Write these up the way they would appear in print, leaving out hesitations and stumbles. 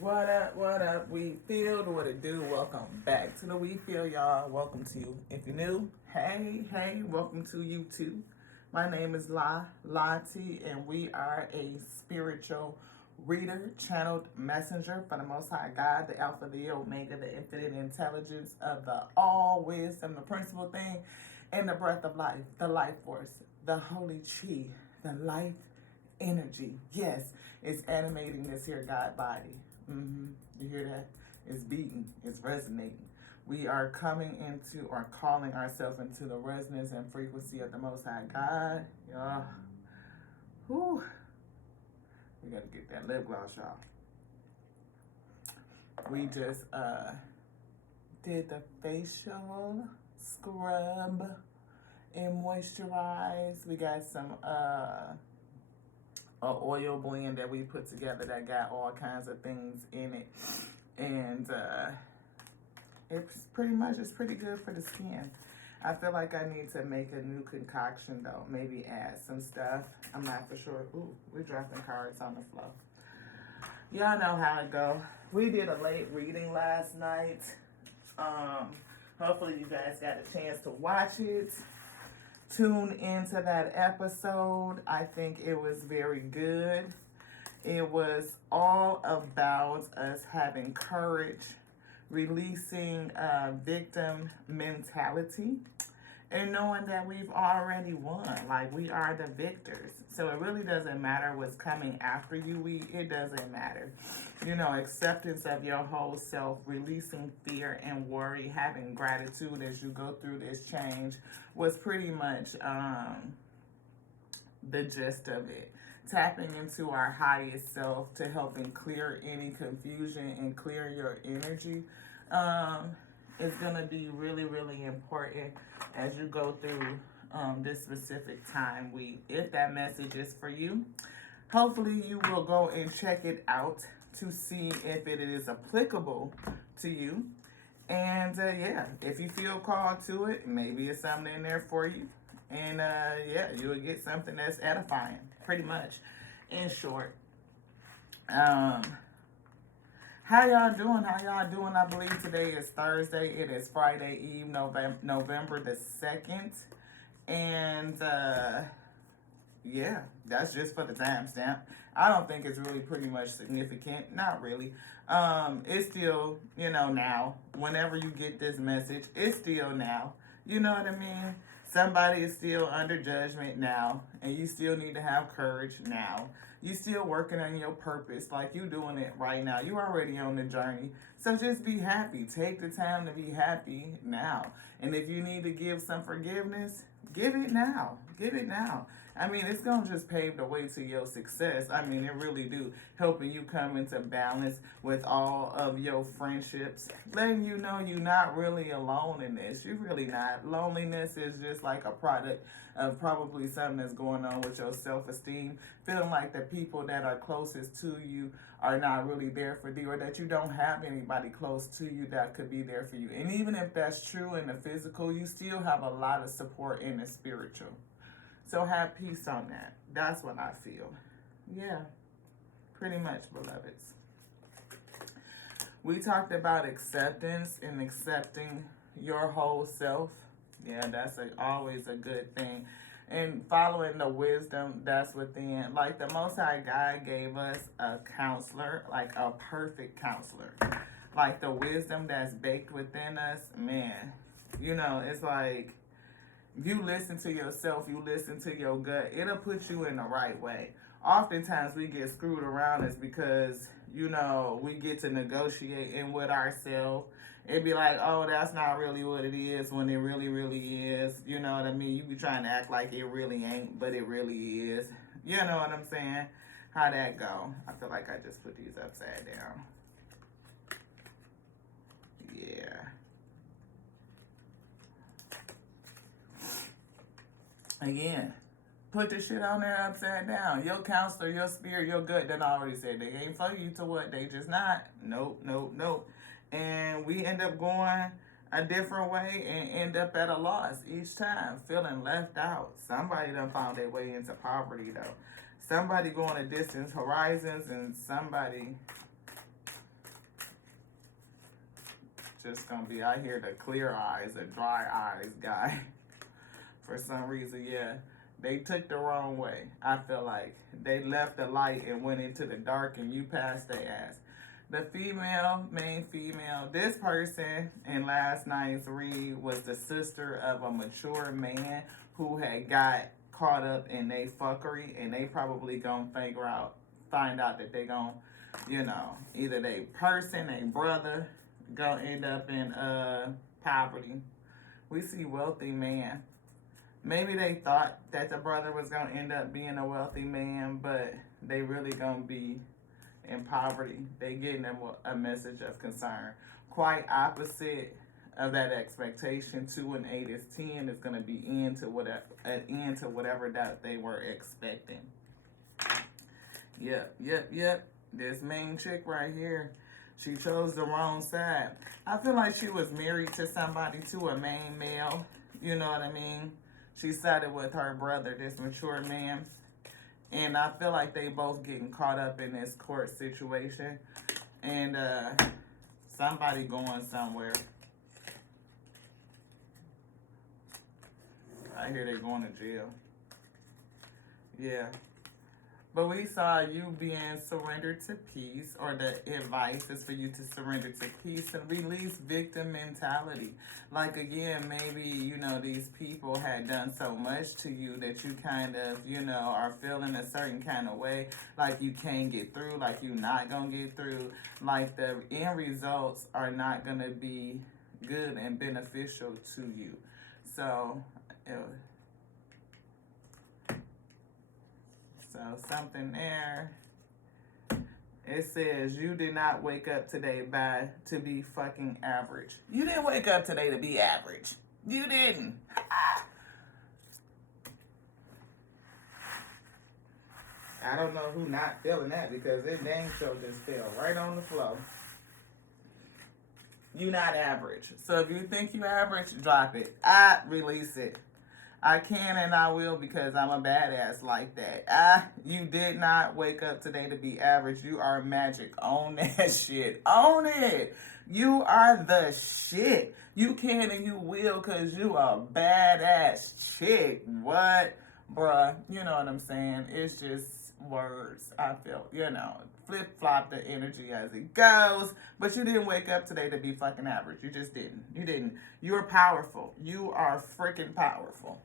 What up, what up? We feel what it do. Welcome back to the We Feel, y'all. Welcome to you. If you're new, hey, welcome to you too. My name is Lati, and we are a spiritual reader, channeled messenger for the Most High God, the Alpha, the Omega, the infinite intelligence of the all wisdom, the principal thing, and the breath of life, the life force, the holy chi, the life energy. Yes, it's animating this here God body. You hear that? It's beating, it's resonating. We are coming into or calling ourselves into the resonance and frequency of the Most High God. Whew. We gotta get that lip gloss, y'all. We just did the facial scrub and moisturize. We got some a oil blend that we put together that got all kinds of things in it, and it's pretty good for the skin. I feel like I need to make a new concoction though, maybe add some stuff. I'm not for sure. Ooh, we're dropping cards on the floor. Y'all know how it go. We did a late reading last night. Hopefully you guys got a chance to watch it. Tune into that episode. I think it was very good. It was all about us having courage, releasing victim mentality, and knowing that we've already won. Like, we are the victors. So it really doesn't matter what's coming after you. It doesn't matter. Acceptance of your whole self, releasing fear and worry, having gratitude as you go through this change was pretty much the gist of it. Tapping into our highest self to helping clear any confusion and clear your energy is going to be really, really important as you go through this specific time week. If that message is for you, hopefully you will go and check it out to see if it is applicable to you. And if you feel called to it, maybe it's something in there for you. And you will get something that's edifying, pretty much, in short. How y'all doing? I believe today is Thursday. It is Friday Eve, November the 2nd. And that's just for the timestamp. I don't think it's really pretty much significant. Not really. It's still, now. Whenever you get this message, it's still now. You know what I mean? Somebody is still under judgment now, and you still need to have courage now. You still working on your purpose, like you doing it right now. You already on the journey. So just be happy. Take the time to be happy now. And if you need to give some forgiveness, give it now. Give it now. I mean, it's going to just pave the way to your success. I mean, it really do. Helping you come into balance with all of your friendships. Letting you know you're not really alone in this. You're really not. Loneliness is just like a product of probably something that's going on with your self-esteem. Feeling like the people that are closest to you are not really there for you, or that you don't have anybody close to you that could be there for you. And even if that's true in the physical, you still have a lot of support in the spiritual. So have peace on that. That's what I feel. Yeah, pretty much, beloveds. We talked about acceptance and accepting your whole self. Yeah, that's always a good thing. And following the wisdom that's within. Like, the Most High God gave us a counselor, like a perfect counselor. Like, the wisdom that's baked within us, man. It's like, you listen to yourself, you listen to your gut, it'll put you in the right way. Oftentimes we get screwed around is because, we get to negotiating with ourselves. It'd be like, oh, that's not really what it is when it really, really is. You know what I mean? You be trying to act like it really ain't, but it really is. You know what I'm saying? How that go? I feel like I just put these upside down. Yeah. Again, put the shit on there upside down. Your counselor, your spirit, your gut done already said they ain't for you to what? They just not. Nope. And we end up going a different way and end up at a loss each time, feeling left out. Somebody done found their way into poverty though. Somebody going to distant horizons, and somebody just gonna be, I hear the clear eyes, the dry eyes guy. For some reason, yeah. They took the wrong way. I feel like they left the light and went into the dark and you passed their ass. The main female, this person in last night's read was the sister of a mature man who had got caught up in they fuckery, and they probably gonna find out that they gonna, either they person, they brother, gonna end up in poverty. We see wealthy man. Maybe they thought that the brother was gonna end up being a wealthy man, but they really gonna be in poverty. They getting them a message of concern. Quite opposite of that expectation. 2 and 8 is 10. It's gonna be an end to whatever that they were expecting. Yep. This main chick right here, she chose the wrong side. I feel like she was married to somebody, to a main male. You know what I mean? She sided with her brother, this mature man. And I feel like they both getting caught up in this court situation. And somebody going somewhere. I hear they going to jail. Yeah. But we saw you being surrendered to peace, or the advice is for you to surrender to peace and release victim mentality. Like, again, maybe, these people had done so much to you that you kind of, are feeling a certain kind of way, like you can't get through, like you're not going to get through, like the end results are not going to be good and beneficial to you. So, something there. It says you did not wake up today to be fucking average. You didn't wake up today to be average. You didn't. I don't know who not feeling that, because this dang show just fell right on the floor. You not average. So if you think you average, drop it. Release it. I can and I will, because I'm a badass like that. You did not wake up today to be average. You are magic. Own that shit. Own it. You are the shit. You can and you will, because you a badass chick. What? Bruh. You know what I'm saying? It's just words. I feel, flip-flop the energy as it goes. But you didn't wake up today to be fucking average. You just didn't. You didn't. You're powerful. You are freaking powerful.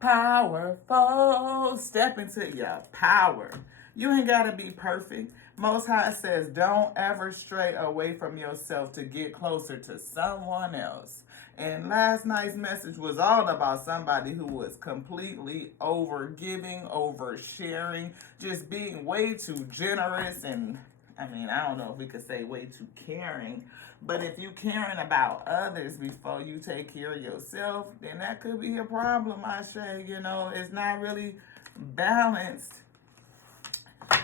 Powerful. Step into your power. You ain't got to be perfect. Most High says, don't ever stray away from yourself to get closer to someone else. And last night's message was all about somebody who was completely over-giving, over-sharing, just being way too generous. And, I don't know if we could say way too caring. But if you caring about others before you take care of yourself, then that could be a problem, I say. It's not really balanced.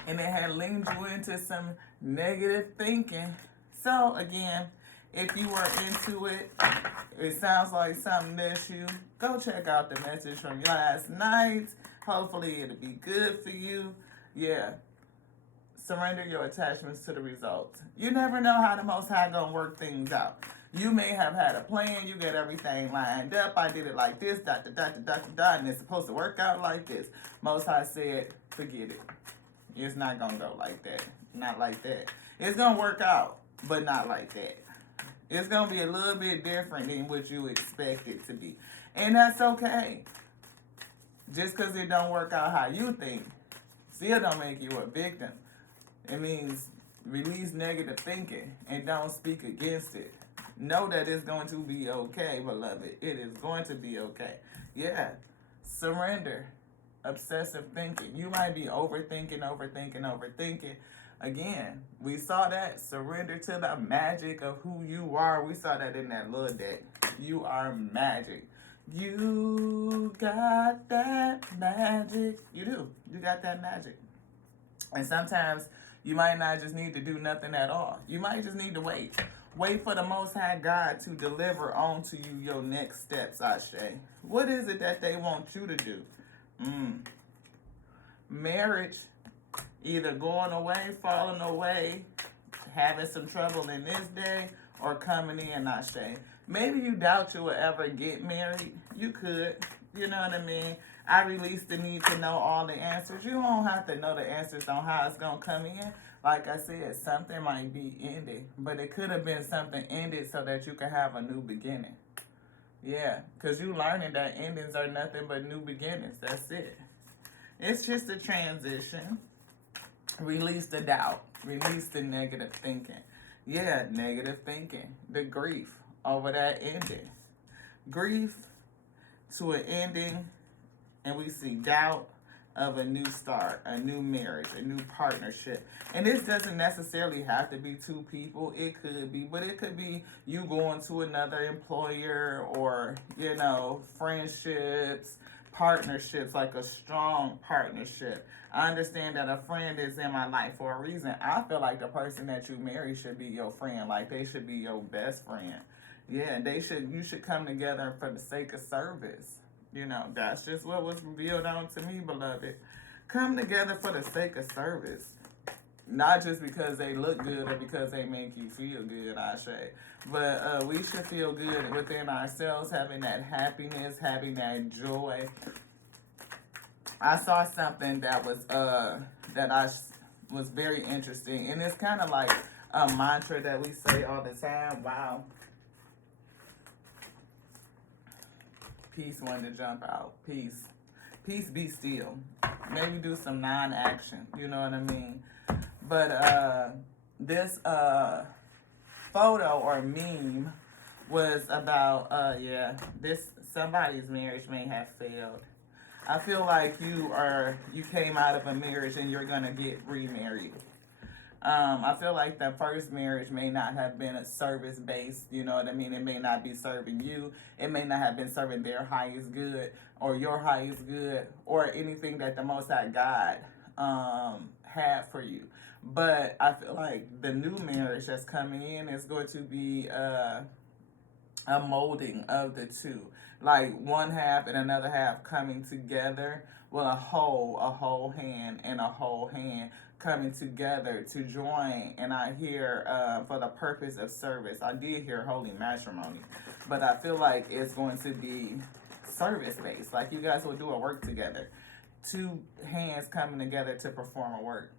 And it had linked you into some negative thinking. So, again, if you were into it, it sounds like something that's you, go check out the message from last night. Hopefully it'll be good for you. Yeah. Surrender your attachments to the results. You never know how the Most High gonna work things out. You may have had a plan, you get everything lined up. I did it like this, and it's supposed to work out like this. Most High said, forget it. It's not gonna go like that. Not like that. It's gonna work out, but not like that. It's gonna be a little bit different than what you expect it to be. And that's okay. Just because it don't work out how you think, still don't make you a victim. It means release negative thinking and don't speak against it. Know that it's going to be okay, beloved. It is going to be okay. Yeah. Surrender. Obsessive thinking. You might be overthinking. Again, we saw that. Surrender to the magic of who you are. We saw that in that little deck. You are magic. You got that magic. You do. You got that magic. And sometimes you might not just need to do nothing at all. You might just need to wait. Wait for the Most High God to deliver onto you your next steps, Ashe. What is it that they want you to do? Marriage, either going away, falling away, having some trouble in this day or coming in, Ashe. Maybe you doubt you will ever get married. You could. You know what I mean? I release the need to know all the answers. You don't have to know the answers on how it's going to come in. Like I said, something might be ended. But it could have been something ended so that you can have a new beginning. Yeah, because you learning that endings are nothing but new beginnings. That's it. It's just a transition. Release the doubt. Release the negative thinking. Yeah, negative thinking. The grief over that ending. Grief to an ending, and we see doubt of a new start, a new marriage, a new partnership. And this doesn't necessarily have to be two people. It could be, but it could be you going to another employer or, you know, friendships, partnerships, like a strong partnership. I understand that a friend is in my life for a reason. I feel like the person that you marry should be your friend. Like they should be your best friend. Yeah, you should come together for the sake of service. You know, that's just what was revealed on to me, beloved. Come together for the sake of service. Not just because they look good or because they make you feel good, I say. But we should feel good within ourselves, having that happiness, having that joy. I saw something that was was very interesting. And it's kind of like a mantra that we say all the time. Wow. Peace wanted to jump out. Peace. Peace, be still. Maybe do some non-action. You know what I mean? But this photo or meme was about, somebody's marriage may have failed. I feel like you came out of a marriage and you're going to get remarried. I feel like the first marriage may not have been a service-based, you know what I mean? It may not be serving you. It may not have been serving their highest good or your highest good or anything that the Most High God had for you. But I feel like the new marriage that's coming in is going to be a molding of the two. Like one half and another half coming together. Well, a whole hand and a whole hand coming together to join. And I hear for the purpose of service. I did hear holy matrimony. But I feel like it's going to be service-based. Like you guys will do a work together. Two hands coming together to perform a work.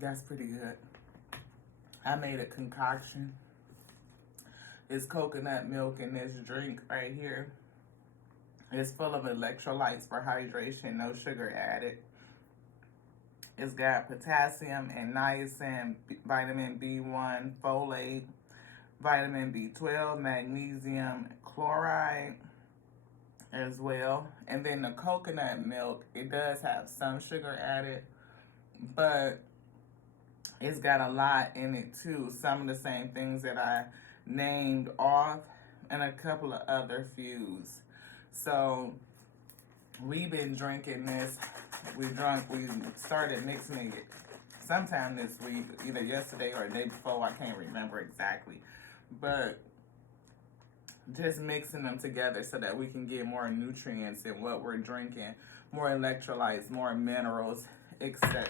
That's pretty good. I made a concoction. It's coconut milk in this drink right here. It's full of electrolytes for hydration, no sugar added. It's got potassium and niacin, vitamin B1, folate, vitamin B12, magnesium, chloride as well. And then the coconut milk, it does have some sugar added, but it's got a lot in it too. Some of the same things that I named off and a couple of other fews. So we've been drinking this. We started mixing it sometime this week, either yesterday or the day before. I can't remember exactly. But just mixing them together so that we can get more nutrients in what we're drinking, more electrolytes, more minerals, etc.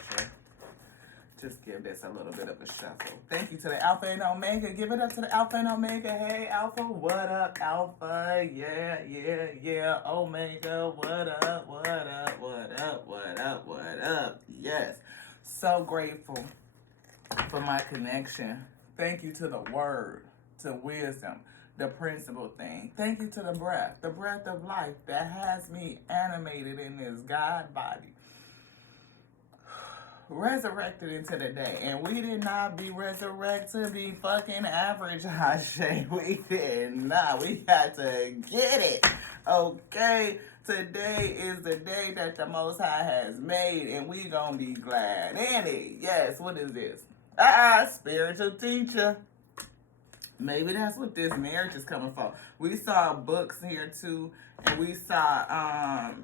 Just give this a little bit of a shuffle. Thank you to the Alpha and Omega. Give it up to the Alpha and Omega. Hey, Alpha, what up, Alpha? Yeah. Omega, what up, what up, what up, what up, what up? Yes. So grateful for my connection. Thank you to the word, to wisdom, the principal thing. Thank you to the breath of life that has me animated in this God body. Resurrected into the day, and we did not be resurrected to be fucking average, Hashay. We did not. We had to get it. Okay, today is the day that the Most High has made, and we gonna be glad in it. Yes. What is this? Spiritual teacher. Maybe that's what this marriage is coming for. We saw books here too, and we saw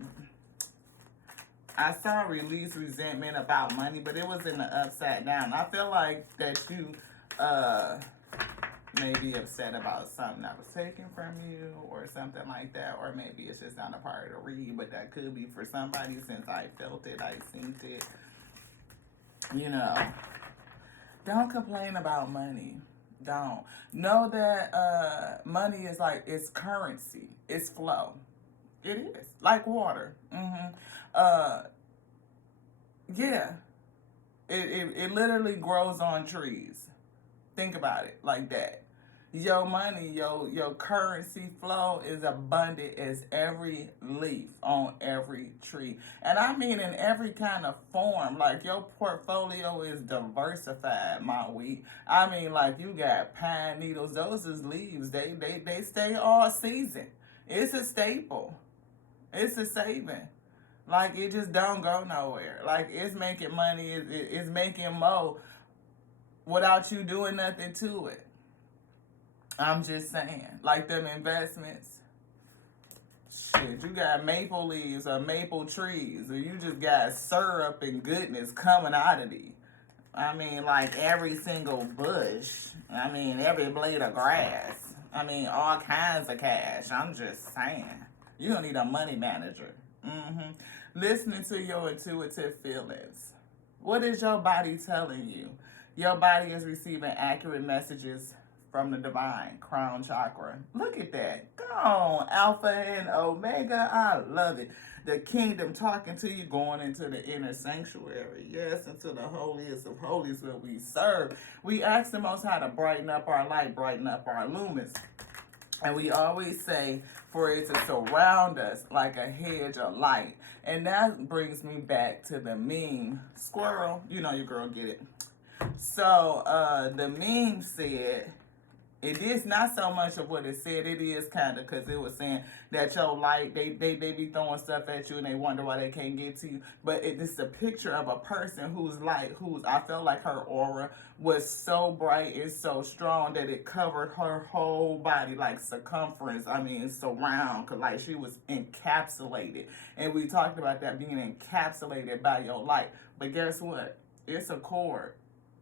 I saw release resentment about money, but it was in the upside down. I feel like that you may be upset about something that was taken from you or something like that, or maybe it's just not a part of the read, but that could be for somebody since I felt it, I seen it. You know, don't complain about money. Don't. Know that money is like, it's currency, it's flow. It is like water. Yeah, it literally grows on trees. Think about it like that. Your money, your currency flow is abundant as every leaf on every tree. And I mean in every kind of form. Like your portfolio is diversified, my wheat. I mean like you got pine needles, those is leaves. They stay all season. It's a staple. It's a saving. Like it just don't go nowhere. Like it's making money, it's making mo without you doing nothing to it. I'm just saying, like them investments. Shit, you got maple leaves or maple trees, or you just got syrup and goodness coming out of these. I mean, like every single bush. I mean, every blade of grass. I mean, all kinds of cash. I'm just saying. You don't need a money manager. Listening to your intuitive feelings. What is your body telling you? Your body is receiving accurate messages from the divine crown chakra. Look at that. Go on, Alpha and Omega. I love it. The kingdom talking to you, going into the inner sanctuary. Yes, into the holiest of holies where we serve. We ask the Most High to brighten up our light, brighten up our lumens. And we always say for it to surround us like a hedge of light. And that brings me back to the meme. Squirrel, you know your girl get it. So the meme said, it is not so much of what it said. It is kind of because it was saying that your light, they be throwing stuff at you and they wonder why they can't get to you. But it's a picture of a person whose light, I felt like her aura was so bright and so strong that it covered her whole body, like circumference. I mean, surround, cause like she was encapsulated. And we talked about that being encapsulated by your light. But guess what? It's a cord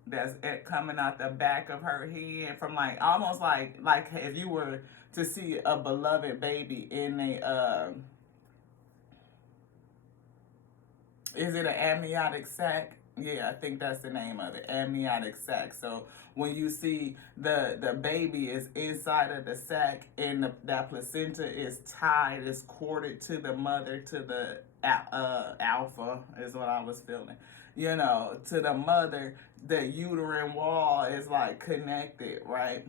that's coming out the back of her head from like almost like if you were to see a beloved baby in a is it an amniotic sac? Yeah, I think that's the name of it, amniotic sac. So when you see the baby is inside of the sac and that placenta is tied, is corded to the mother, to the alpha is what I was feeling. You know, to the mother, the uterine wall is like connected, right?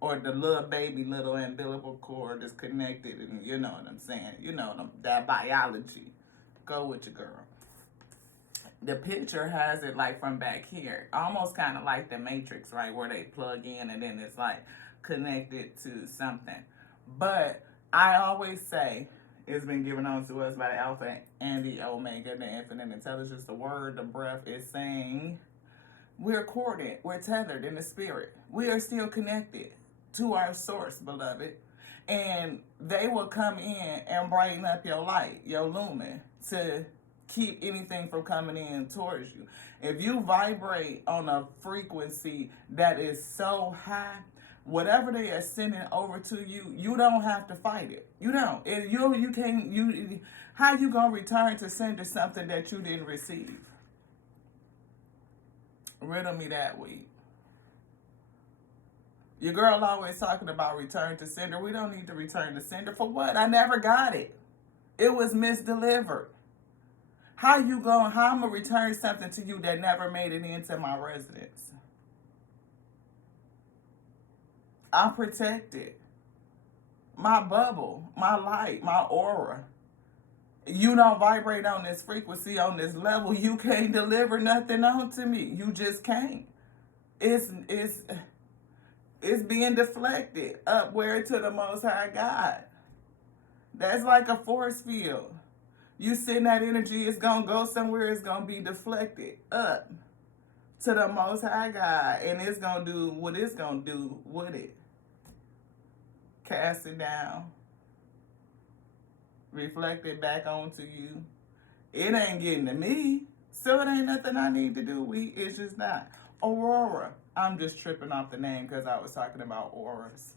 Or the little umbilical cord is connected, and you know what I'm saying. You know that biology. Go with your girl. The picture has it like from back here, almost kind of like the Matrix, right? Where they plug in and then it's like connected to something. But I always say, it's been given on to us by the Alpha and the Omega, the infinite intelligence, the word, the breath is saying, we're corded, we're tethered in the spirit. We are still connected to our source, beloved. And they will come in and brighten up your light, your lumen, to keep anything from coming in towards you. If you vibrate on a frequency that is so high, whatever they are sending over to you, you don't have to fight it. You don't. You can't. How you gonna return to sender something that you didn't receive? Riddle me that week. Your girl always talking about return to sender. We don't need to return to sender for what? I never got it. It was misdelivered. How I'm gonna return something to you that never made it into my residence? I'm protected. My bubble, my light, my aura. You don't vibrate on this frequency, on this level, you can't deliver nothing on to me. You just can't. It's being deflected upward to the Most High God. That's like a force field. You send that energy, it's gonna go somewhere, it's gonna be deflected up to the Most High God, and it's gonna do what it's gonna do with it. Cast it down, reflect it back onto you, It ain't getting to me. So it ain't nothing I need to do. It's just not. Aurora. I'm just tripping off the name because I was talking about auras.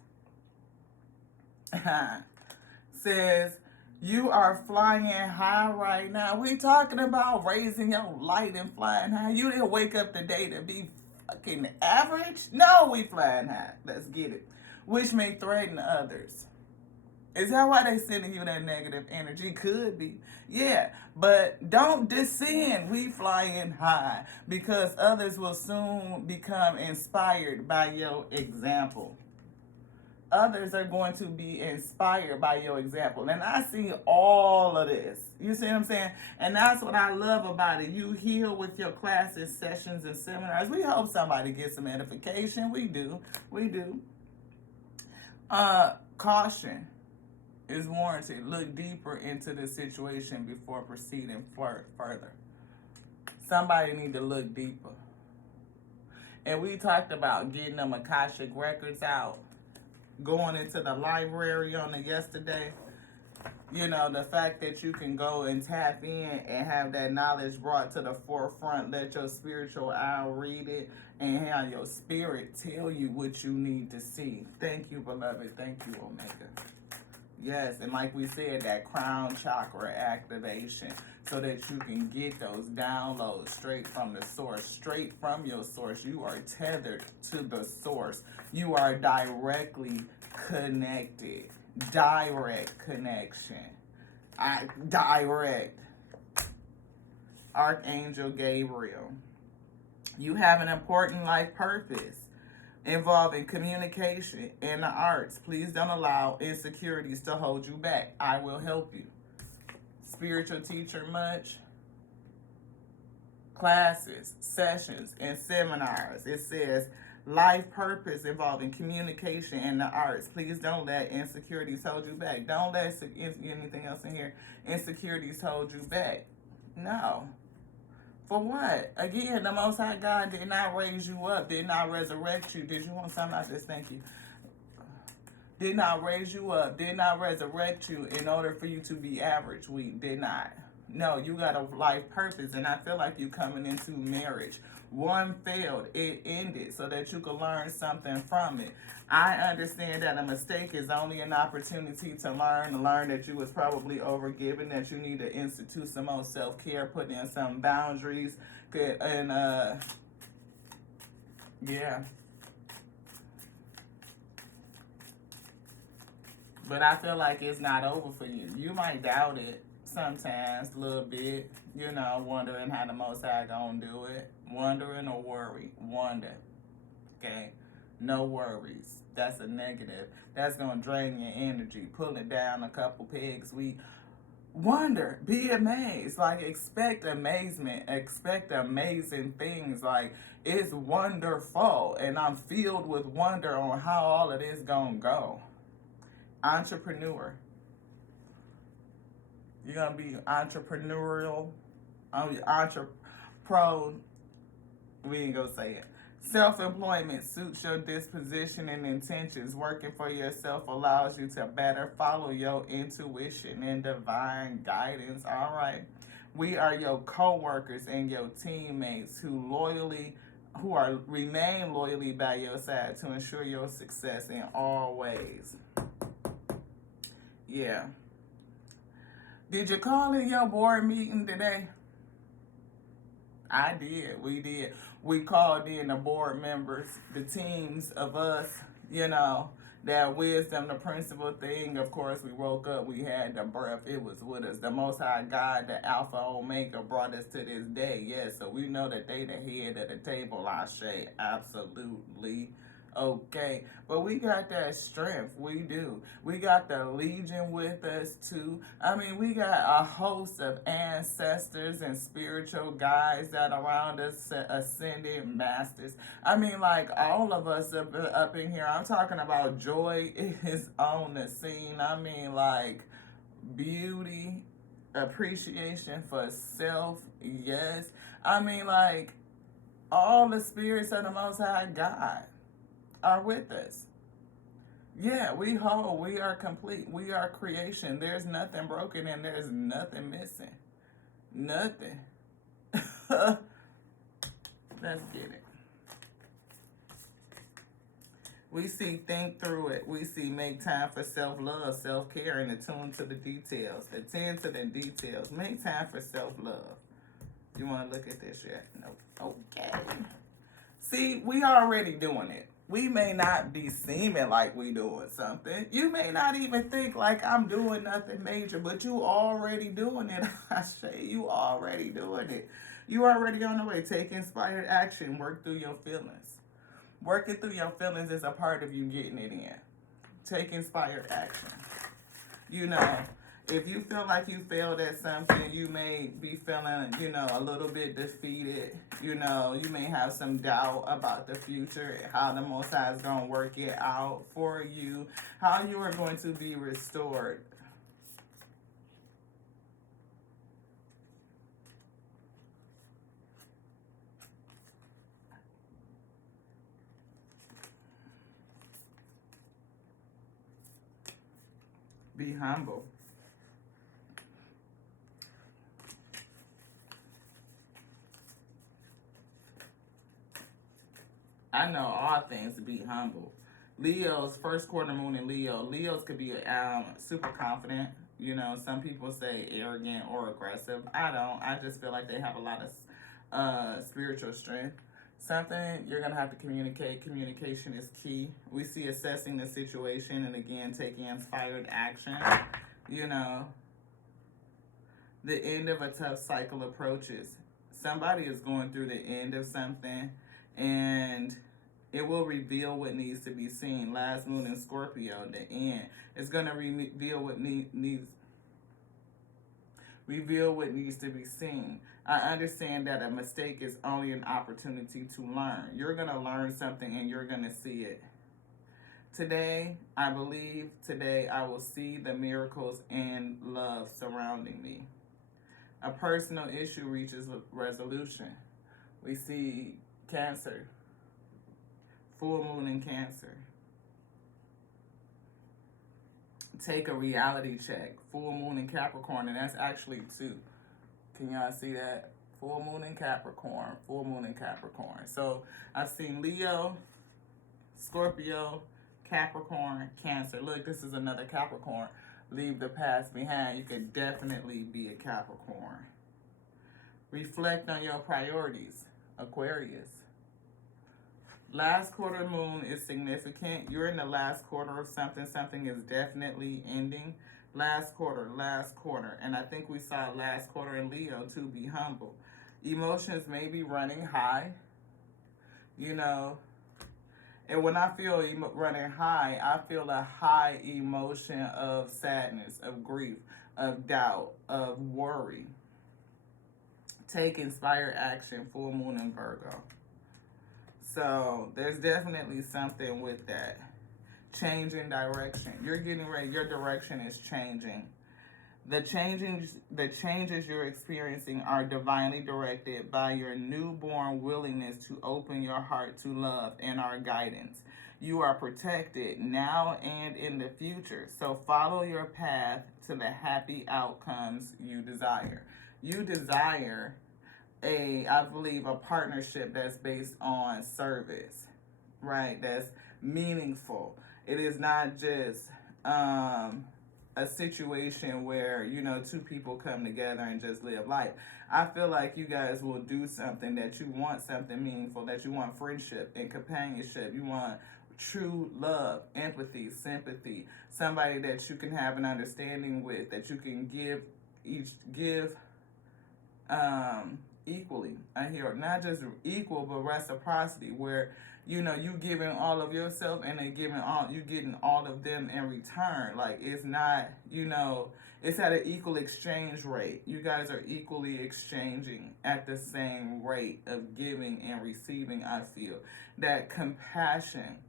Says, you are flying high right now. We talking about raising your light and flying high. You didn't wake up today to be fucking average. No, we flying high. Let's get it. Which may threaten others. Is that why they sending you that negative energy? Could be. Yeah, but don't descend. We flying high because others will soon become inspired by your example. Others are going to be inspired by your example. And I see all of this. You see what I'm saying? And that's what I love about it. You heal with your classes, sessions, and seminars. We hope somebody gets some edification. We do. We do. Caution is warranted. Look deeper into the situation before proceeding further. Somebody need to look deeper. And we talked about getting them Akashic records out, going into the library on it yesterday. You know, the fact that you can go and tap in and have that knowledge brought to the forefront, let your spiritual eye read it, and have your spirit tell you what you need to see. Thank you, beloved. Thank you, Omega. Yes, and like we said, that crown chakra activation so that you can get those downloads straight from the source, straight from your source. You are tethered to the source. You are directly connected. Direct connection. Direct. Archangel Gabriel. You have an important life purpose involving communication and the arts. Please don't allow insecurities to hold you back. I will help you. Spiritual teacher much. Classes, sessions, and seminars. It says life purpose involving communication and the arts. Please don't let insecurities hold you back. Don't let anything else in here. Insecurities hold you back. No. For what? Again, the Most High God did not raise you up, did not resurrect you. Did you want something like this? Thank you. Did not raise you up, did not resurrect you in order for you to be average. We did not. No, you got a life purpose, and I feel like you coming into marriage. One failed, it ended so that you could learn something from it. I understand that a mistake is only an opportunity to learn that you was probably overgiven, that you need to institute some more self-care, put in some boundaries, and yeah. But I feel like it's not over for you. You might doubt it sometimes, a little bit, you know, wondering how the Most High gonna do it. Wondering or worry. Wonder. Okay? No worries. That's a negative. That's gonna drain your energy. Pull it down a couple pegs. We wonder. Be amazed. Like, expect amazement. Expect amazing things. Like, it's wonderful. And I'm filled with wonder on how all of this gonna go. Entrepreneur. You're going to be entrepreneurial. We ain't going to say it. Self-employment suits your disposition and intentions. Working for yourself allows you to better follow your intuition and divine guidance. All right. We are your co-workers and your teammates who remain loyally by your side to ensure your success in all ways. Yeah. Did you call in your board meeting today? I did. We did. We called in the board members, the teams of us, you know, that wisdom, the principal thing. Of course, we woke up, we had the breath, it was with us. The Most High God, the Alpha Omega, brought us to this day. Yes, so we know that they the head of the table, Ashe. Absolutely. Okay, but we got that strength. We do. We got the Legion with us too. I mean, we got a host of ancestors and spiritual guides that around us, ascended masters. I mean, like, all of us up in here. I'm talking about joy is on the scene. I mean, like, beauty, appreciation for self. Yes. I mean, like, all the spirits of the Most High God are with us. Yeah, we whole, we are complete, we are creation. There's nothing broken and there's nothing missing. Nothing. Let's get it. We see think through it. We see make time for self-love, self-care, and attune to the details. Attend to the details. Make time for self-love. You want to look at this yet? Nope. Okay. See, we already doing it. We may not be seeming like we doing something. You may not even think like I'm doing nothing major, but you already doing it. I say you already doing it. You already on the way. Take inspired action. Work through your feelings. Working through your feelings is a part of you getting it in. Take inspired action. You know, if you feel like you failed at something, you may be feeling, you know, a little bit defeated. You know, you may have some doubt about the future, how the Most High is going to work it out for you, how you are going to be restored. Be humble. I know all things to be humble. Leo's first quarter moon in Leo. Leos could be super confident. You know, some people say arrogant or aggressive. I don't. I just feel like they have a lot of spiritual strength. Something you're going to have to communicate. Communication is key. We see assessing the situation and again taking inspired action. You know, the end of a tough cycle approaches. Somebody is going through the end of something and it will reveal what needs to be seen. Last moon in Scorpio, the end. It's going to reveal what needs to be seen. I understand that a mistake is only an opportunity to learn. You're going to learn something and you're going to see it. Today, I believe, today I will see the miracles and love surrounding me. A personal issue reaches resolution. We see Cancer. Full moon in Cancer. Take a reality check. Full moon in Capricorn, and that's actually 2. Can y'all see that? Full moon in Capricorn. Full moon in Capricorn. So I've seen Leo, Scorpio, Capricorn, Cancer. Look, this is another Capricorn. Leave the past behind. You could definitely be a Capricorn. Reflect on your priorities. Aquarius. Last quarter moon is significant. You're in the last quarter of something. Something is definitely ending. Last quarter. And I think we saw last quarter in Leo to be humble. Emotions may be running high. You know, and when I feel running high, I feel a high emotion of sadness, of grief, of doubt, of worry. Take inspired action. Full moon in Virgo. So there's definitely something with that. Changing direction. You're getting ready. Your direction is changing. The changes you're experiencing are divinely directed by your newborn willingness to open your heart to love and our guidance. You are protected now and in the future. So follow your path to the happy outcomes you desire. You desire I believe, a partnership that's based on service, right? That's meaningful. It is not just a situation where, you know, 2 people come together and just live life. I feel like you guys will do something that you want, something meaningful, that you want friendship and companionship. You want true love, empathy, sympathy, somebody that you can have an understanding with, that you can give equally. I hear not just equal, but reciprocity, where, you know, you giving all of yourself and they you getting all of them in return. Like, it's not, you know, it's at an equal exchange rate. You guys are equally exchanging at the same rate of giving and receiving. I feel that compassion,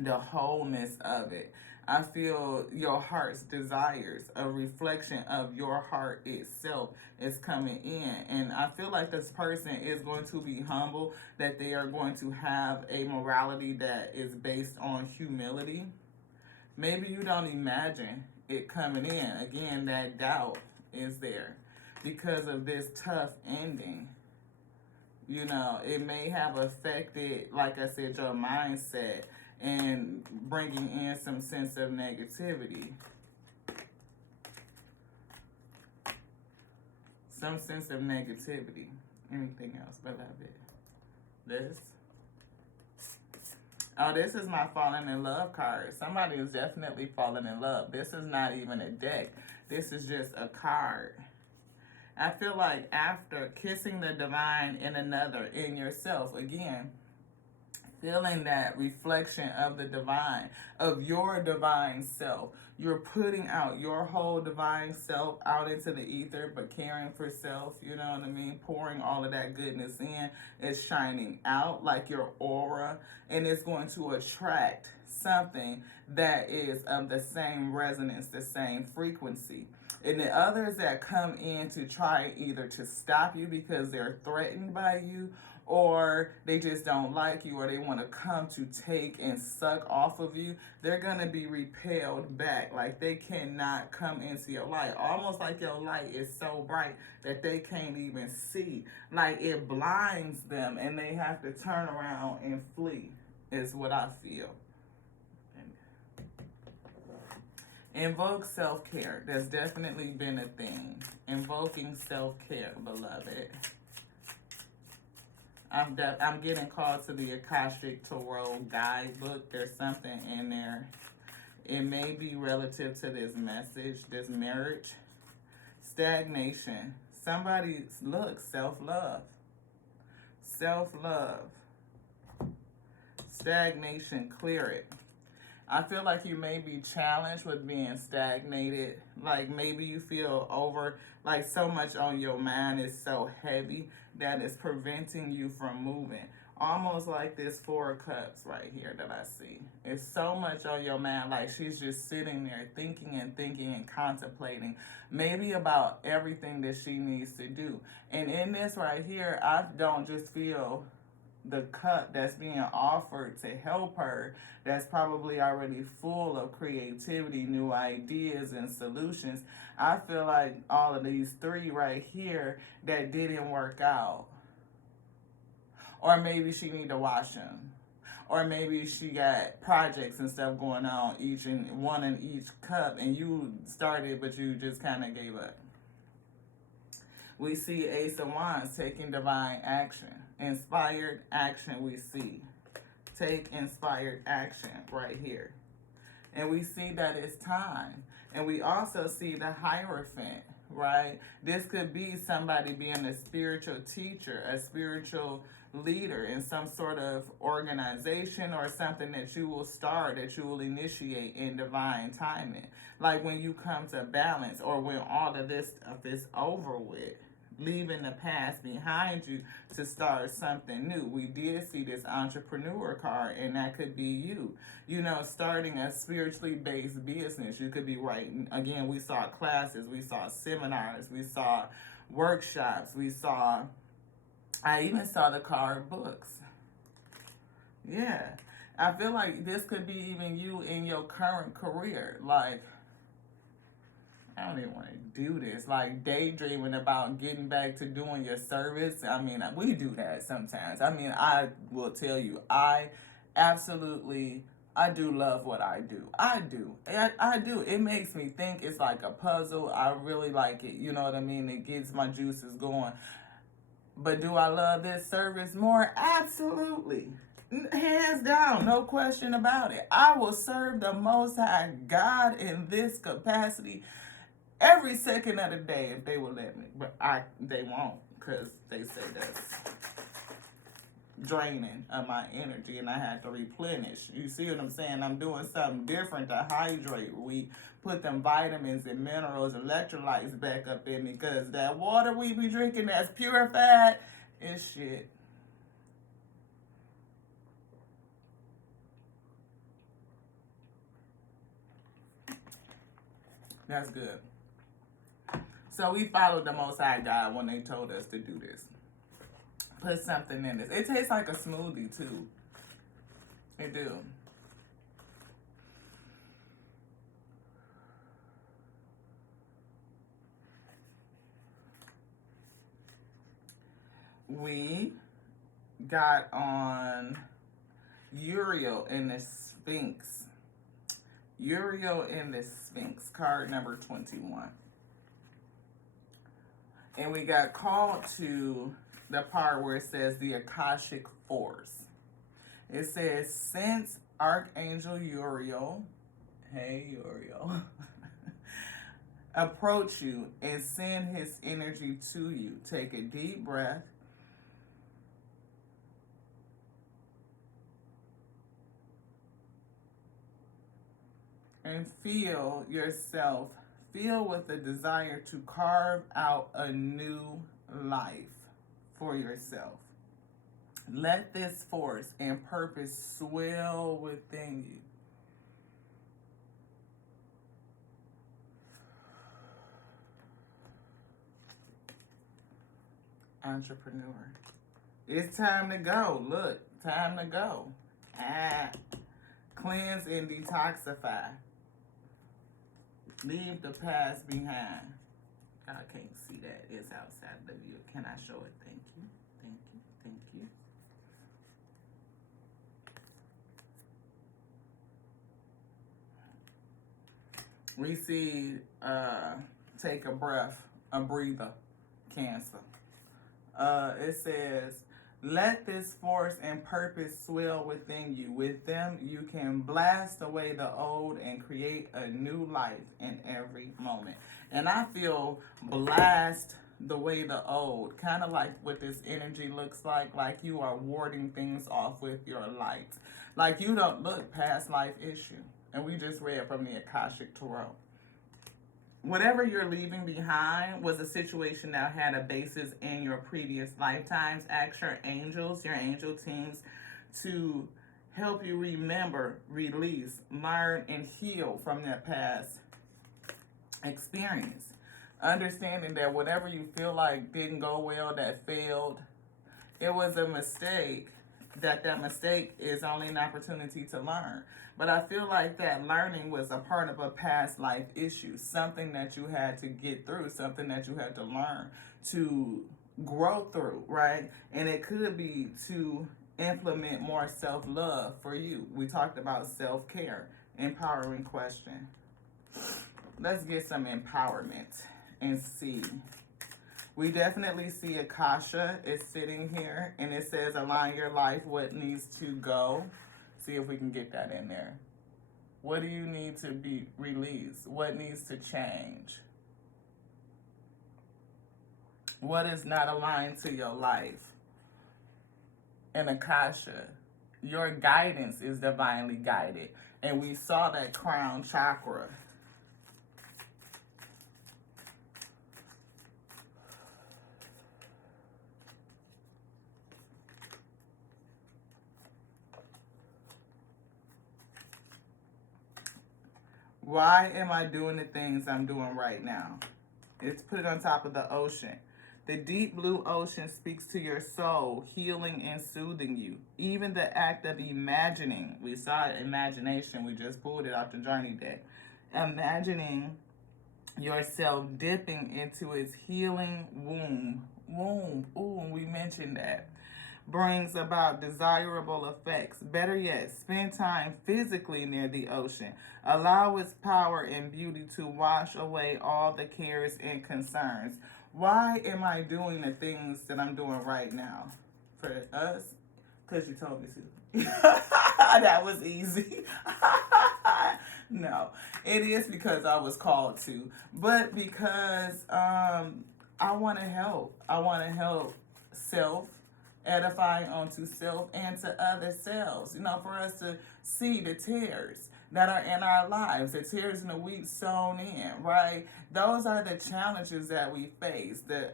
the wholeness of it. I feel your heart's desires, a reflection of your heart itself is coming in. And I feel like this person is going to be humble, that they are going to have a morality that is based on humility. Maybe you don't imagine it coming in. Again, that doubt is there. because of this tough ending. You know, it may have affected, like I said, your mindset and bringing in some sense of negativity. Some sense of negativity. Anything else, beloved? This. Oh, this is my falling in love card. Somebody is definitely falling in love. This is not even a deck. This is just a card. I feel like after kissing the divine in another, in yourself, again, feeling that reflection of the divine, of your divine self. You're putting out your whole divine self out into the ether, but caring for self, you know what I mean? Pouring all of that goodness in. It's shining out like your aura, and it's going to attract something that is of the same resonance, the same frequency. And the others that come in to try either to stop you because they're threatened by you, or they just don't like you, or they want to come to take and suck off of you, they're going to be repelled back. Like they cannot come into your light. Almost like your light is so bright that they can't even see. Like it blinds them and they have to turn around and flee, is what I feel. Invoke self-care. That's definitely been a thing. Invoking self-care, beloved. I'm getting called to the Akashic Tarot guidebook. There's something in there. It may be relative to this message, this marriage. Stagnation. Somebody, look, self-love. Self-love. Stagnation, clear it. I feel like you may be challenged with being stagnated. Like maybe you feel like so much on your mind is so heavy that it's preventing you from moving. Almost like this 4 of Cups right here that I see. It's so much on your mind, like she's just sitting there thinking and contemplating maybe about everything that she needs to do. And in this right here, I don't just feel the cup that's being offered to help her, that's probably already full of creativity, new ideas and solutions. I feel like all of these 3 right here that didn't work out. Or maybe she need to wash them. Or maybe she got projects and stuff going on, one in each cup, and you started but you just kind of gave up. We see Ace of Wands taking divine action. Inspired action we see. Take inspired action right here. And we see that it's time. And we also see the Hierophant, right? This could be somebody being a spiritual teacher, a spiritual leader in some sort of organization or something that you will start, that you will initiate in divine timing. Like when you come to balance, or when all of this stuff is over with. Leaving the past behind you to start something new. We did see this entrepreneur card, and that could be you. You know, starting a spiritually based business. You could be writing. Again, we saw classes, we saw seminars, we saw workshops, I even saw the card books. Yeah. I feel like this could be even you in your current career. Like, I don't even want to do this. Like daydreaming about getting back to doing your service. I mean, we do that sometimes. I mean, I will tell you, I do love what I do. I do. I do. It makes me think. It's like a puzzle. I really like it. You know what I mean? It gets my juices going. But do I love this service more? Absolutely. Hands down, no question about it. I will serve the Most High God in this capacity every second of the day if they will let me. But they won't, because they say that's draining of my energy and I have to replenish. You see what I'm saying? I'm doing something different to hydrate. We put them vitamins and minerals, electrolytes back up in me, because that water we be drinking that's purified is shit. That's good. So we followed the Most High God when they told us to do this. Put something in this. It tastes like a smoothie too. It do. we got on Uriel in the Sphinx. Uriel in the Sphinx, card number 21. And we got called to the part where it says the Akashic Force. It says, since Archangel Uriel, hey Uriel, approach you and send his energy to you. Take a deep breath. And feel yourself, feel with the desire to carve out a new life for yourself. Let this force and purpose swell within you. Entrepreneur. It's time to go. Look, time to go. Cleanse and detoxify. Leave the past behind. I can't see that. It's outside the view. Can I show it? Thank you. Thank you. Thank you. Receive, take a breath, a breather, Cancer. It says, let this force and purpose swell within you. With them, you can blast away the old and create a new life in every moment. And I feel blast the way the old, kind of like what this energy looks like you are warding things off with your light. Like you don't look past life issue. And we just read from the Akashic Tarot. Whatever you're leaving behind was a situation that had a basis in your previous lifetimes. Ask your angels, your angel teams, to help you remember, release, learn, and heal from that past experience. Understanding that whatever you feel like didn't go well, that failed, it was a mistake, that mistake is only an opportunity to learn. But I feel like that learning was a part of a past life issue, something that you had to get through, something that you had to learn to grow through, right? And it could be to implement more self-love for you. We talked about self-care, empowering question. Let's get some empowerment and see. We definitely see Akasha is sitting here, and it says, align your life, what needs to go. See if we can get that in there. What do you need to be released? What needs to change? What is not aligned to your life? And Akasha, your guidance is divinely guided. And we saw that crown chakra. Why am I doing the things I'm doing right now? It's put it on top of the ocean. The deep blue ocean speaks to your soul, healing and soothing you. Even the act of imagining, we saw imagination, we just pulled it out the journey deck. Imagining yourself dipping into its healing womb. Ooh, we mentioned that. Brings about desirable effects. Better yet, spend time physically near the ocean. Allow its power and beauty to wash away all the cares and concerns. Why am I doing the things that I'm doing right now? For us? Because you told me to. That was easy. No, it is because I was called to. But because I want to help. I want to help self, edifying onto self and to other selves. You know, for us to see the tears that are in our lives, the tears in the wheat sown in, right? Those are the challenges that we face, the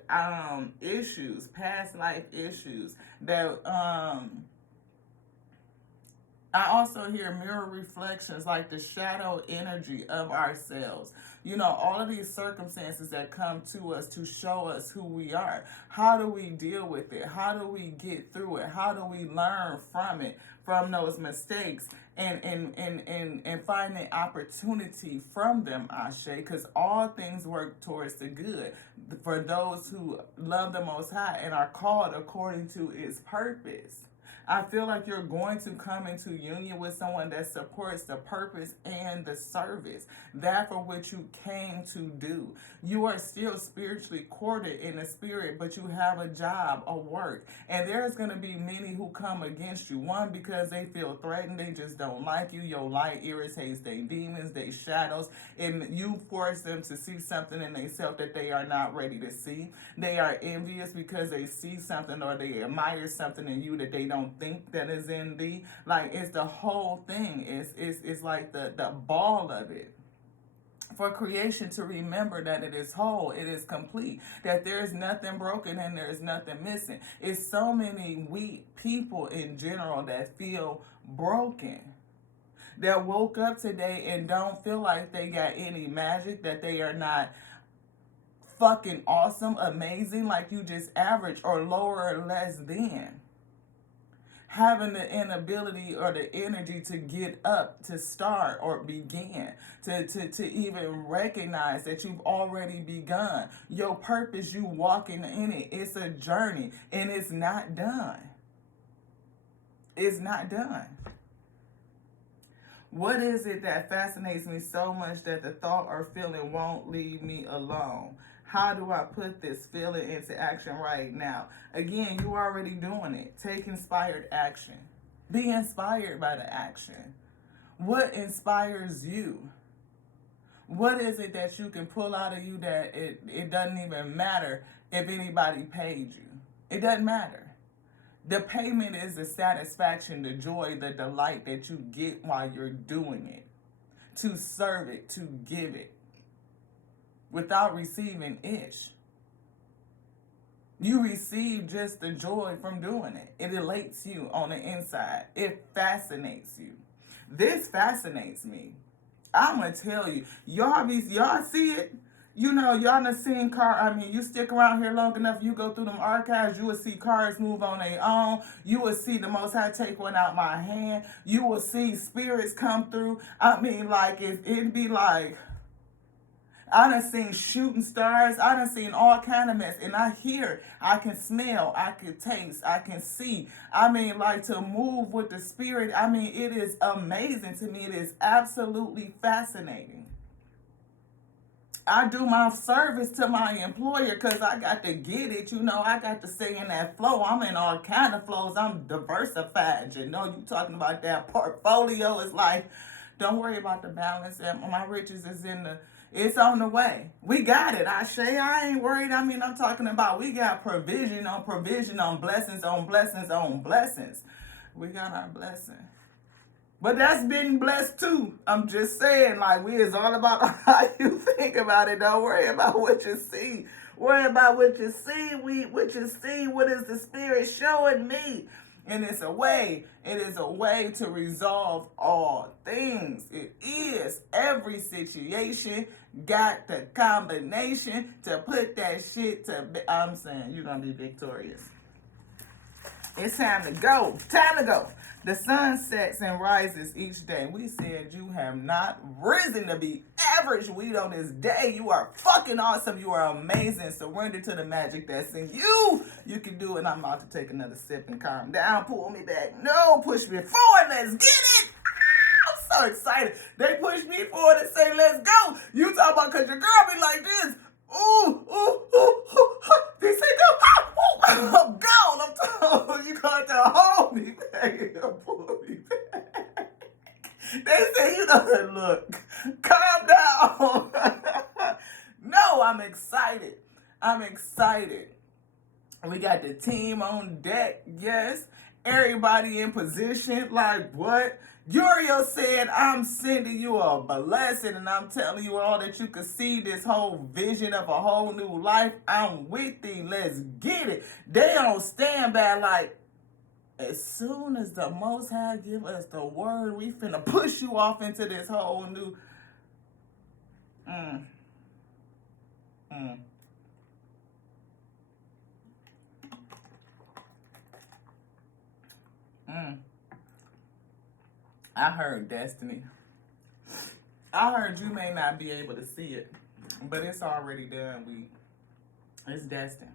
issues, past life issues that I also hear mirror reflections, like the shadow energy of ourselves. You know, all of these circumstances that come to us to show us who we are. How do we deal with it? How do we get through it? How do we learn from it, from those mistakes, and find an opportunity from them, Ashe? Because all things work towards the good for those who love the Most High and are called according to His purpose. I feel like you're going to come into union with someone that supports the purpose and the service, that for which you came to do. You are still spiritually courted in the spirit, but you have a job, a work. And there's going to be many who come against you. One, because they feel threatened, they just don't like you. Your light irritates their demons, their shadows, and you force them to see something in themselves that they are not ready to see. They are envious because they see something or they admire something in you that they don't think that is in thee. Like, it's the whole thing. It's like the ball of it. For creation to remember that it is whole, it is complete, that there is nothing broken and there is nothing missing. It's so many weak people in general that feel broken, that woke up today and don't feel like they got any magic, that they are not fucking awesome, amazing, like you just average or lower or less than. Having the inability or the energy to get up, to start or begin, to even recognize that you've already begun. Your purpose, you walking in it. It's a journey and it's not done. It's not done. What is it that fascinates me so much that the thought or feeling won't leave me alone? How do I put this feeling into action right now? Again, you already doing it. Take inspired action. Be inspired by the action. What inspires you? What is it that you can pull out of you that it doesn't even matter if anybody paid you? It doesn't matter. The payment is the satisfaction, the joy, the delight that you get while you're doing it. To serve it, to give it. Without receiving ish. You receive just the joy from doing it. It elates you on the inside. It fascinates you. This fascinates me. I'm going to tell you. Y'all see it? You know, y'all done seen you stick around here long enough, you go through them archives, you will see cars move on their own. You will see the Most High take one out my hand. You will see spirits come through. It'd be like, I done seen shooting stars. I done seen all kind of mess. And I hear, I can smell, I can taste, I can see. To move with the spirit. It is amazing to me. It is absolutely fascinating. I do my service to my employer because I got to get it. You know, I got to stay in that flow. I'm in all kind of flows. I'm diversified. You know, you talking about that portfolio. It's like, don't worry about the balance. My riches is it's on the way. We got it. I ain't worried. I'm talking about we got provision on blessings on blessings on blessings. We got our blessing. But that's been blessed too. I'm just saying, it's all about how you think about it. Don't worry about what you see. Worry about what you see. What you see, what is the Spirit showing me? And it is a way to resolve all things. It is. Every situation got the combination to put that shit to, I'm saying, you're going to be victorious. It's time to go. Time to go. The sun sets and rises each day. We said you have not risen to be average weed on this day. You are fucking awesome. You are amazing. Surrender to the magic that's in you. You can do it. I'm about to take another sip and calm down. Pull me back. No, push me forward. Let's get it. I'm so excited. They push me forward and say, let's go. You talk about because your girl be like this. Ooh, ooh, ooh, ooh. They say go. I'm gone. I'm told you got to hold me back and pull me back. They say, look, calm down. No, I'm excited. We got the team on deck, yes. Everybody in position, like what? Uriel said, I'm sending you a blessing and I'm telling you all that you can see this whole vision of a whole new life. I'm with thee. Let's get it. They don't stand by like, As soon as the Most High give us the word, we finna push you off into this whole new. Mm, mm, mm. I heard destiny. I heard you may not be able to see it, but it's already done. It's destined.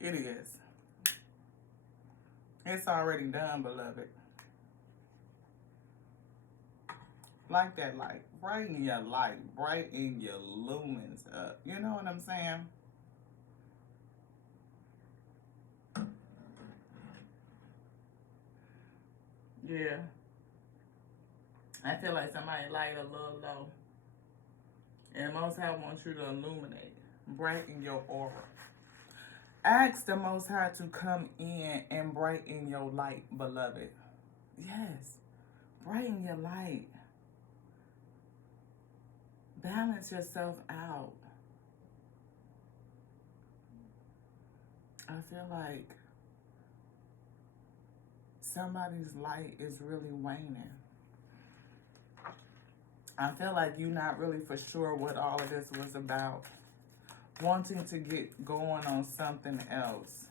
It is. It's already done, beloved. Like that light. Brighten your light. Brighten your lumens up. You know what I'm saying? Yeah. I feel like somebody light a little low. And Most High wants you to illuminate. Brighten your aura. Ask the Most High to come in and brighten your light, beloved. Yes. Brighten your light. Balance yourself out. I feel like somebody's light is really waning. I feel like you're not really for sure what all of this was about. Wanting to get going on something else.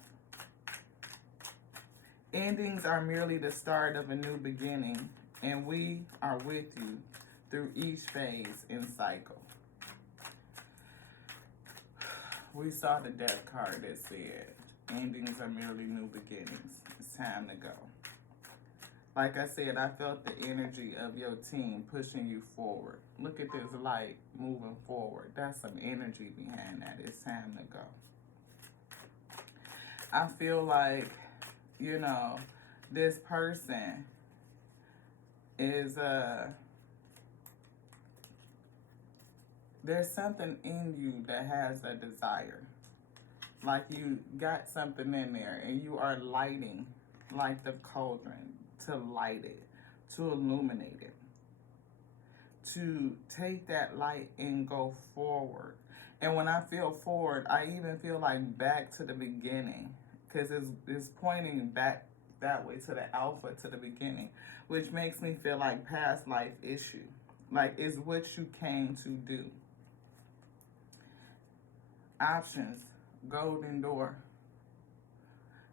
Endings are merely the start of a new beginning, and we are with you through each phase and cycle. We saw the death card that said, endings are merely new beginnings. It's time to go. Like I said, I felt the energy of your team pushing you forward. Look at this light moving forward. That's some energy behind that. It's time to go. I feel like, this person is, there's something in you that has a desire. Like you got something in there and you are lighting like the cauldron to light it, to illuminate it, to take that light and go forward. And when I feel forward, I even feel like back to the beginning, because it's pointing back that way to the alpha, to the beginning, which makes me feel like past life issue, like it's what you came to do. Options, golden door.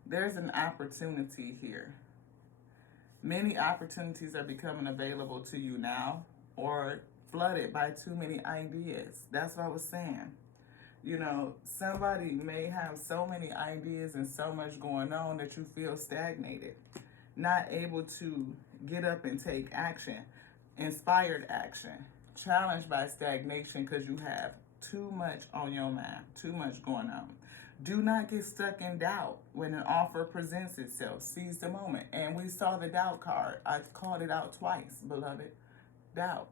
There's an opportunity here. Many opportunities are becoming available to you now, or flooded by too many ideas. That's what I was saying. Somebody may have so many ideas and so much going on that you feel stagnated, not able to get up and take action, inspired action, challenged by stagnation because you have too much on your mind, too much going on. Do not get stuck in doubt when an offer presents itself. Seize the moment. And we saw the doubt card. I called it out twice, beloved. Doubt.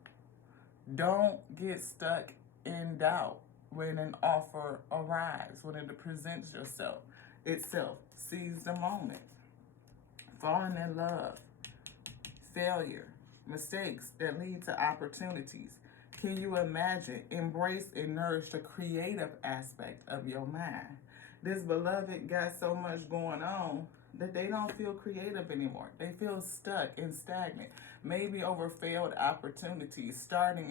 Don't get stuck in doubt when an offer arrives, when it presents itself. Seize the moment. Falling in love. Failure. Mistakes that lead to opportunities. Can you imagine? Embrace and nourish the creative aspect of your mind. This beloved got so much going on that they don't feel creative anymore. They feel stuck and stagnant. Maybe over failed opportunities, starting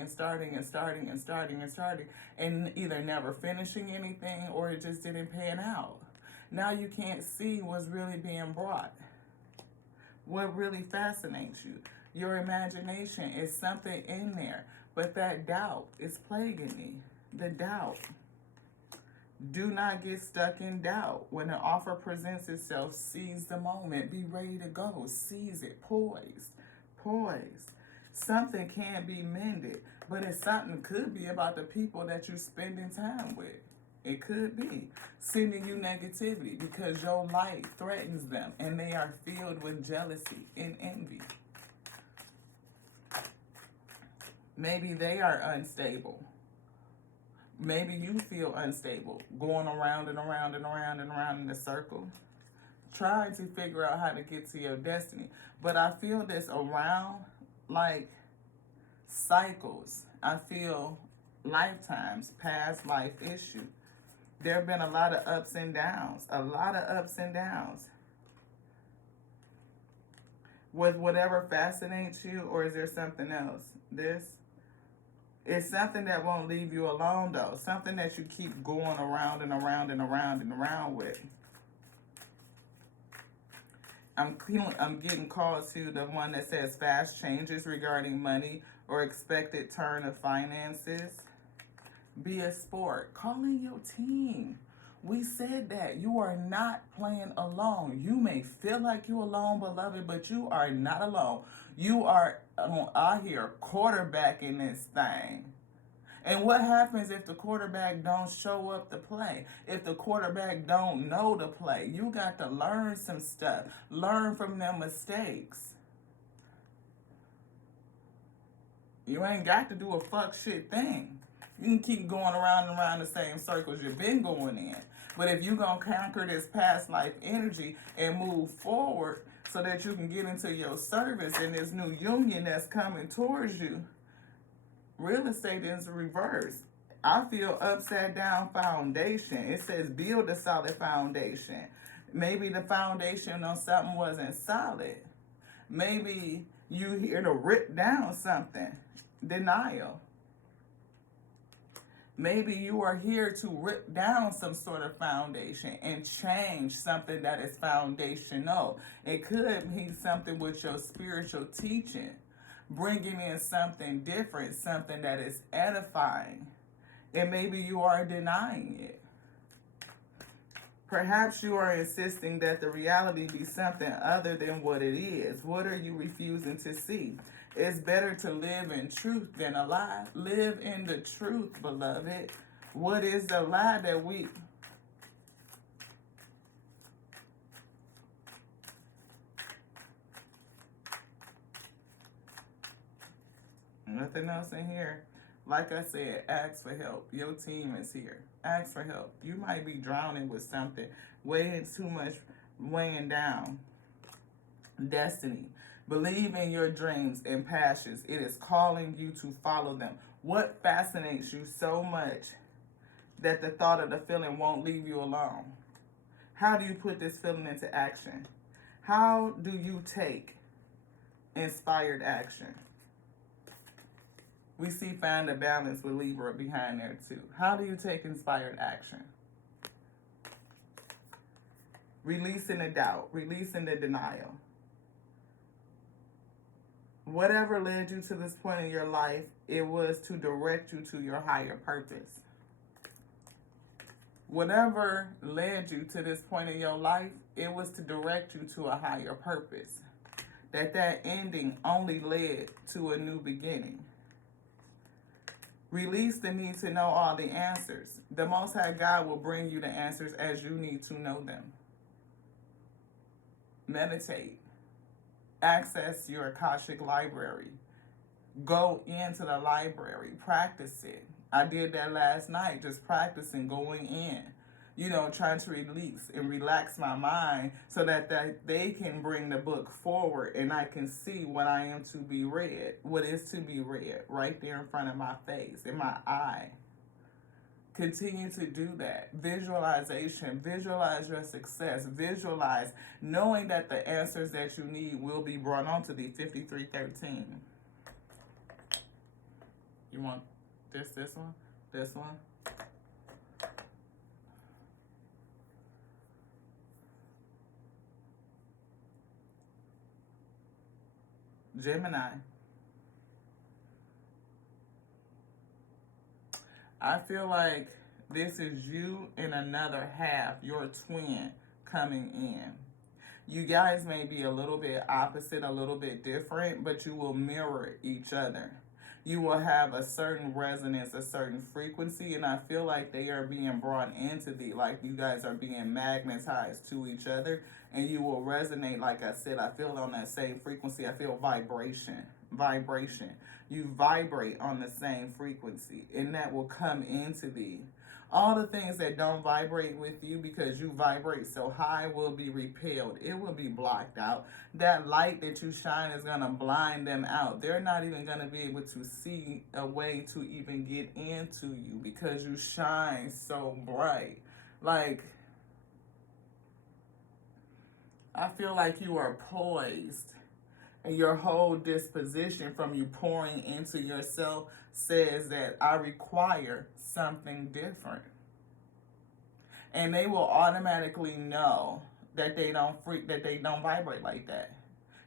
and either never finishing anything or it just didn't pan out. Now you can't see what's really being brought. What really fascinates you. Your imagination is something in there, but that doubt is plaguing me. The doubt. Do not get stuck in doubt. When an offer presents itself, seize the moment. Be ready to go. Seize it. Poised. Something can be mended, but something could be about the people that you're spending time with. It could be sending you negativity because your light threatens them and they are filled with jealousy and envy. Maybe they are unstable. Maybe you feel unstable, going around and around in a circle, trying to figure out how to get to your destiny. But I feel this around like cycles. I feel lifetimes, past life issue. There have been a lot of ups and downs, with whatever fascinates you, or is there something else? This is something that won't leave you alone, though. Something that you keep going around and around and around and around with. I'm getting called to the one that says fast changes regarding money or expected turn of finances. Be a sport. Call in your team. We said that you are not playing alone. You may feel like you're alone, beloved, but you are not alone. You are out here quarterbacking this thing. And what happens if the quarterback don't show up to play? If the quarterback don't know to play? You got to learn some stuff. Learn from their mistakes. You ain't got to do a fuck shit thing. You can keep going around and around the same circles you've been going in. But if you're going to conquer this past life energy and move forward so that you can get into your service and this new union that's coming towards you, real estate is reverse. I feel upside down foundation. It says build a solid foundation. Maybe the foundation on something wasn't solid. Maybe you here to rip down something. Denial. Maybe you are here to rip down some sort of foundation and change something that is foundational. It could be something with your spiritual teaching, bringing in something different, something that is edifying. And maybe you are denying it. Perhaps you are insisting that the reality be something other than what it is. What are you refusing to see? It's better to live in truth than a lie. Live in the truth, beloved. What is the lie that we... Nothing else in here. Like I said, ask for help. Your team is here. Ask for help. You might be drowning with something, weighing too much, weighing down. Destiny. Believe in your dreams and passions. It is calling you to follow them. What fascinates you so much that the thought of the feeling won't leave you alone? How do you put this feeling into action? How do you take inspired action? We see find a balance with Libra behind there too. How do you take inspired action? Releasing the doubt, releasing the denial. Whatever led you to this point in your life, it was to direct you to your higher purpose. Whatever led you to this point in your life, it was to direct you to a higher purpose. That ending only led to a new beginning. Release the need to know all the answers. The Most High God will bring you the answers as you need to know them. Meditate. Access your Akashic library. Go into the library. Practice it. I did that last night, just practicing going in. Trying to release and relax my mind so that they can bring the book forward and I can see what I am to be read, what is to be read right there in front of my face, in my eye. Continue to do that. Visualization. Visualize your success. Visualize knowing that the answers that you need will be brought onto the 5313. You want this one, this one? Gemini. I feel like this is you and another half, your twin, coming in. You guys may be a little bit opposite, a little bit different, but you will mirror each other. You will have a certain resonance, a certain frequency, and I feel like they are being brought into like you guys are being magnetized to each other, and you will resonate, like I said, I feel on that same frequency. I feel vibration. You vibrate on the same frequency, and that will come into thee. All the things that don't vibrate with you because you vibrate so high will be repelled. It will be blocked out. That light that you shine is going to blind them out. They're not even going to be able to see a way to even get into you because you shine so bright. Like, I feel like you are poised And your whole disposition from you pouring into yourself says that I require something different. And they will automatically know that they don't vibrate like that.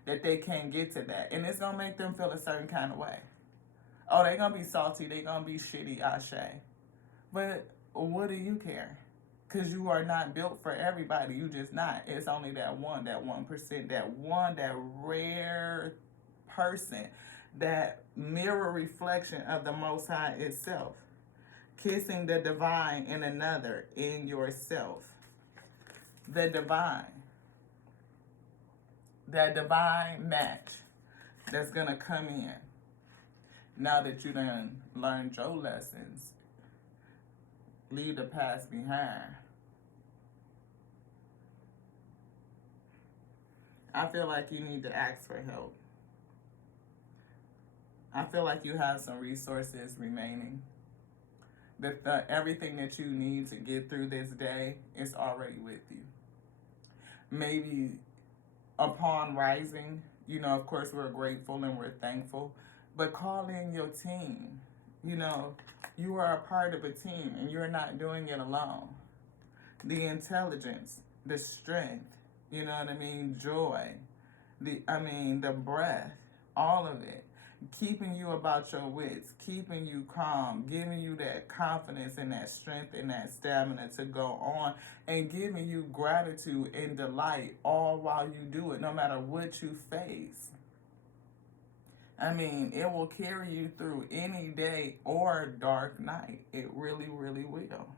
That they can't get to that. And it's gonna make them feel a certain kind of way. Oh, they gonna be salty, they gonna be shitty, Ashe. But what do you care? Because you are not built for everybody. You just not. It's only that 1%, that rare person, that mirror reflection of the Most High itself. Kissing the divine in another, in yourself. The divine. That divine match that's going to come in. Now that you done learned your lessons, leave the past behind. I feel like you need to ask for help. I feel like you have some resources remaining. That everything that you need to get through this day is already with you. Maybe upon rising, of course we're grateful and we're thankful, but call in your team. You are a part of a team and you're not doing it alone. The intelligence, the strength, joy, the breath, all of it, keeping you about your wits, keeping you calm, giving you that confidence and that strength and that stamina to go on, and giving you gratitude and delight all while you do it, no matter what you face. It will carry you through any day or dark night. It really, really will.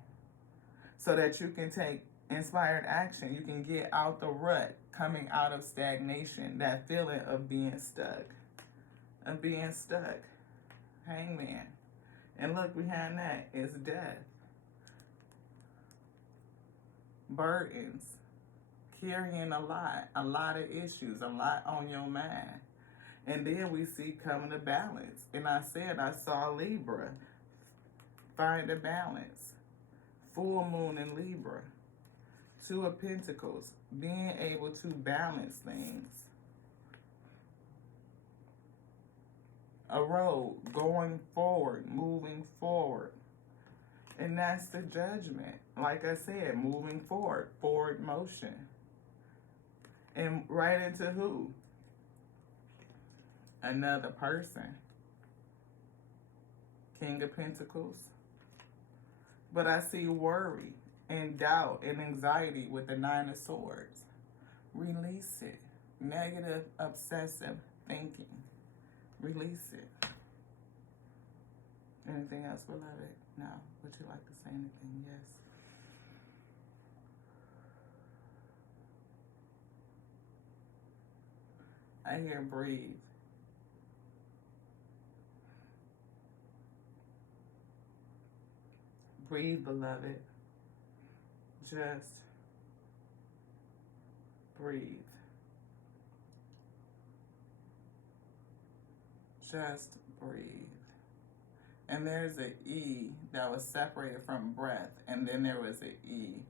So that you can take inspired action. You can get out the rut, coming out of stagnation, that feeling of being stuck. Hangman. And look, behind that is death. Burdens. Carrying a lot of issues, a lot on your mind. And then we see coming to balance. And I saw Libra. Find a balance. Full moon in Libra. 2 of Pentacles. Being able to balance things. A road, going forward, moving forward. And that's the Judgment. Like I said, moving forward motion. And right into who? Another person. King of Pentacles. But I see worry and doubt and anxiety with the 9 of Swords. Release it. Negative, obsessive thinking. Release it. Anything else, beloved? No. Would you like to say anything? Yes. I hear breathe. Breathe, beloved. Just breathe. Just breathe. And there's an E that was separated from breath, and then there was an E.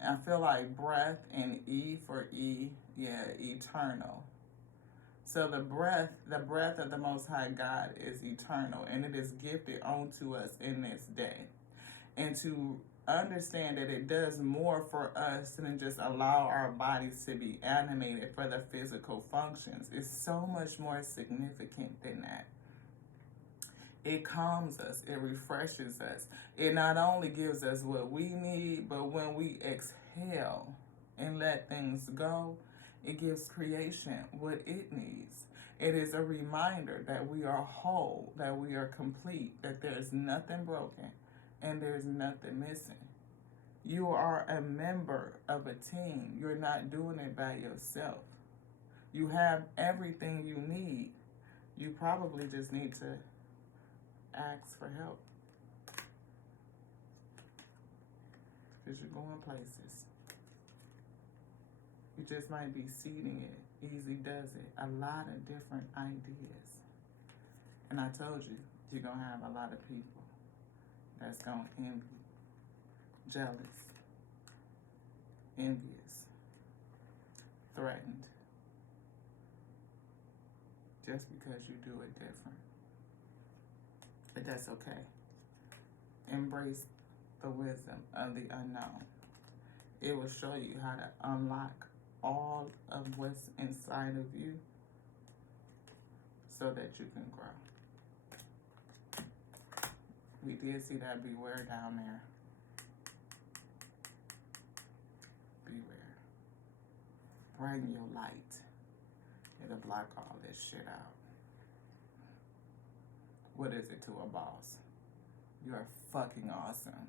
And I feel like breath and E for eternal. So the breath of the Most High God is eternal, and it is gifted onto us in this day. And to understand that it does more for us than just allow our bodies to be animated for the physical functions. It's so much more significant than that. It calms us. It refreshes us. It not only gives us what we need, but when we exhale and let things go, it gives creation what it needs. It is a reminder that we are whole, that we are complete, that there's nothing broken and there's nothing missing. You are a member of a team. You're not doing it by yourself. You have everything you need. You probably just need to ask for help. Because you're going places. You just might be seeding it. Easy does it. A lot of different ideas. And I told you, you're going to have a lot of people that's going to envy, jealous, envious, threatened. just because you do it different. But that's okay. Embrace the wisdom of the unknown. It will show you how to unlock all of what's inside of you so that you can grow. We did see that beware down there. Beware. Brighten your light. It'll block all this shit out. What is it to a boss? You are fucking awesome.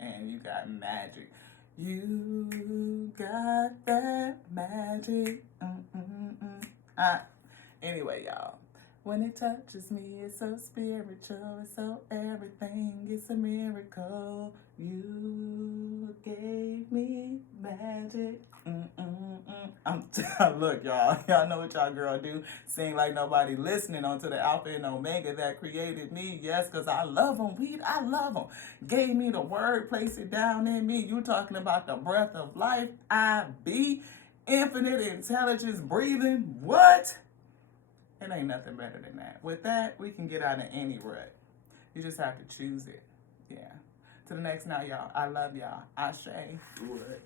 And you got magic. You got that magic. Anyway, y'all. When it touches me, it's so spiritual. It's so everything. It's a miracle. You gave me magic. Look, y'all. Y'all know what y'all girl do. Sing like nobody listening onto the Alpha and Omega that created me. Yes, because I love them. I love them. Gave me the word. Place it down in me. You talking about the breath of life. I be. Infinite intelligence breathing. What? It ain't nothing better than that. With that, we can get out of any rut. You just have to choose it. Yeah. To the next night, y'all. I love y'all. Ashe. What?